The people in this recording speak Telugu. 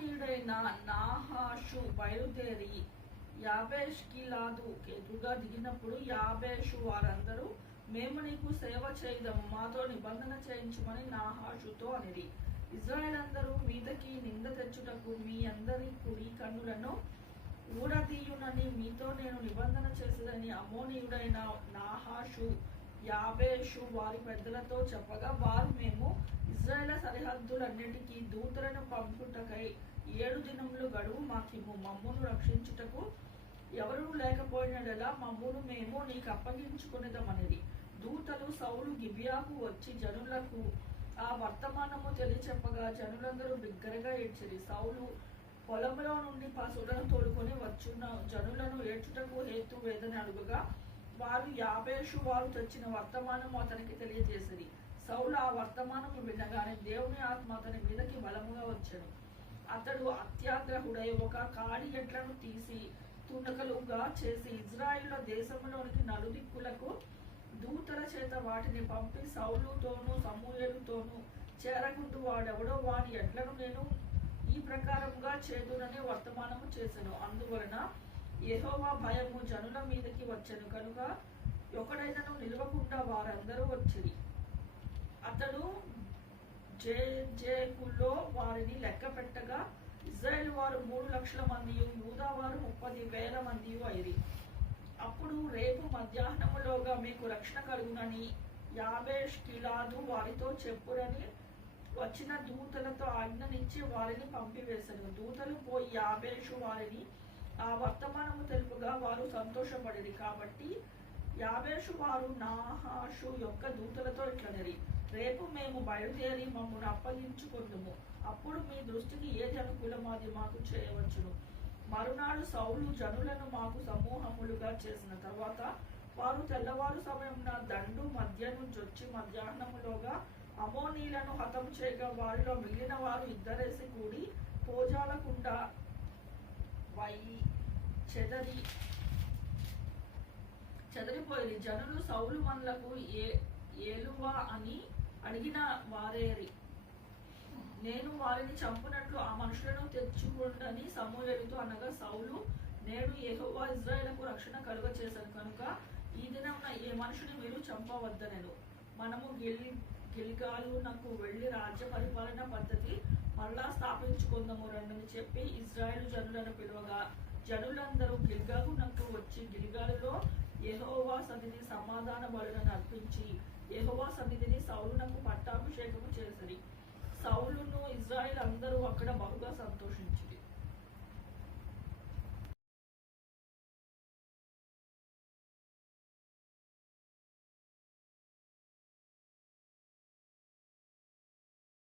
అమ్మోనీయుడైన నాహాషు బయలుదేరి యాబేష్ గిలాదు ఎదురుగా దిగినప్పుడు యాబేషు వారందరూ మేము నీకు సేవ చేయదము, మాతో నిబంధన చేయించమని నాహాషుతో అనిరి. ఇజ్రాయేల్ అందరూ మీదకి నింద తెచ్చుటకు మీ అందరి కుడి కన్నులను ఊడదీయునని మీతో నేను నిబంధన చేసేదని అమ్మోనీయుడైన నాహాషు యాబేషు వారి పెద్దలతో చెప్పగా, వారు మేము ఇజ్రాయేల్ సరిహద్దులన్నిటికీ దూతలను పంపుటకై 7 దినములు గడువు మాకిమ్ము, మమ్మును రక్షించుటకు ఎవరూ లేకపోయినడలా మమ్మును మేము నీకు అప్పగించుకునేదమనిది. దూతలు సౌలు గిబియాకు వచ్చి జనులకు ఆ వర్తమానము తెలియచెప్పగా జనులందరూ బిగ్గరగా ఏడ్చిరి. సౌలు పొలంలో నుండి పశువులను తోడుకొని వచ్చున్న జనులను ఏడ్చుటకు హేతు వేదని అడుగగా, వారు యాబేషు వారు తెచ్చిన వర్తమానము అతనికి తెలియజేసిరి. సౌలు ఆ వర్తమానము వినగానే దేవుని ఆత్మ అతని మీదకి బలముగా వచ్చెను. అతడు అత్యాగ్రహుడై ఒక కాడి ఎడ్లను తీసి తునకలుగా చేసి ఇజ్రాయిల్ దేశంలోనికి నలుదిక్కులకు దూతల చేత వాటిని పంపి సౌలుతోనూ సమూయేలుతోనూ చేరకుంటూ వాడెవడో వాని ఎడ్లను నేను ఈ ప్రకారముగా చేదునని వర్తమానము చేసెను. అందువలన యెహోవా భయము జనుల మీదకి వచ్చెను కనుక ఒకడైనను నిలవకుండా వారందరూ వచ్చిరి. అతడు జేజేకులో వారిని లెక్క పెట్టగా ఇజ్రాయేల్ వారు 3 లక్షల మందియు యూదా వారు 30,000 మందియు అయిరి. అప్పుడు రేపు మధ్యాహ్నములోగా మీకు రక్షణ కలుగునని యాబేష్ గిలాదు వారితో చెప్పురని వచ్చిన దూతలతో ఆజ్ఞనిచ్చి వారిని పంపివేశను. దూతలు పోయి యాబేషు వారిని ఆ వర్తమానము తెలుపుగా వారు సంతోషపడిరి. కాబట్టి యాబేషు వారు నాహాషు యొక్క దూతలతో ఇట్లనిరి, రేపు మేము బయలుదేరి మమ్మల్ని అప్పగించుకుందుము, అప్పుడు మీ దృష్టికి ఏది అనుకూలమో అది మాకు చేయవచ్చును. మరునాడు సౌలు జనులను మాకు సమూహములుగా చేసిన తర్వాత వారు తెల్లవారు సమయమున దండు మధ్యను జొచ్చి మధ్యాహ్నములోగా అమోనీలను హతం చేయగా వారిలో మిగిలిన వారు ఇద్దరేసి కూడి పోజాలకుండా చెదరిపోయి జనులు సౌలు మనలకు ఏలువా అని అడిగిన వారేరి. నేను వారిని చంపునట్లు ఆ మనుషులను తెచ్చుకుండని సమూయేలుతో అనగా, సౌలు నేడు యెహోవా ఇజ్రాయేలుకు రక్షణ కలుగ చేశాను కనుక ఈ దినమున ఏ మనుషుని మీరు చంపవద్దనెను. మనము గిల్గాలునకు వెళ్లి రాజ్య పరిపాలన పద్ధతి మరలా స్థాపించుకుందాము రండని చెప్పి ఇజ్రాయేలు జనులను పిలువగా జనులందరూ గిల్గాలునకు వచ్చి గిల్గాలులో యెహోవా సన్నిధి సమాధాన బలులను అర్పించి యెహోవా సన్నిధిని సౌలునకు పట్టాభిషేకము చేసిరి. సౌలును ఇజ్రాయేల్ అందరూ అక్కడ బహుగా సంతోషించి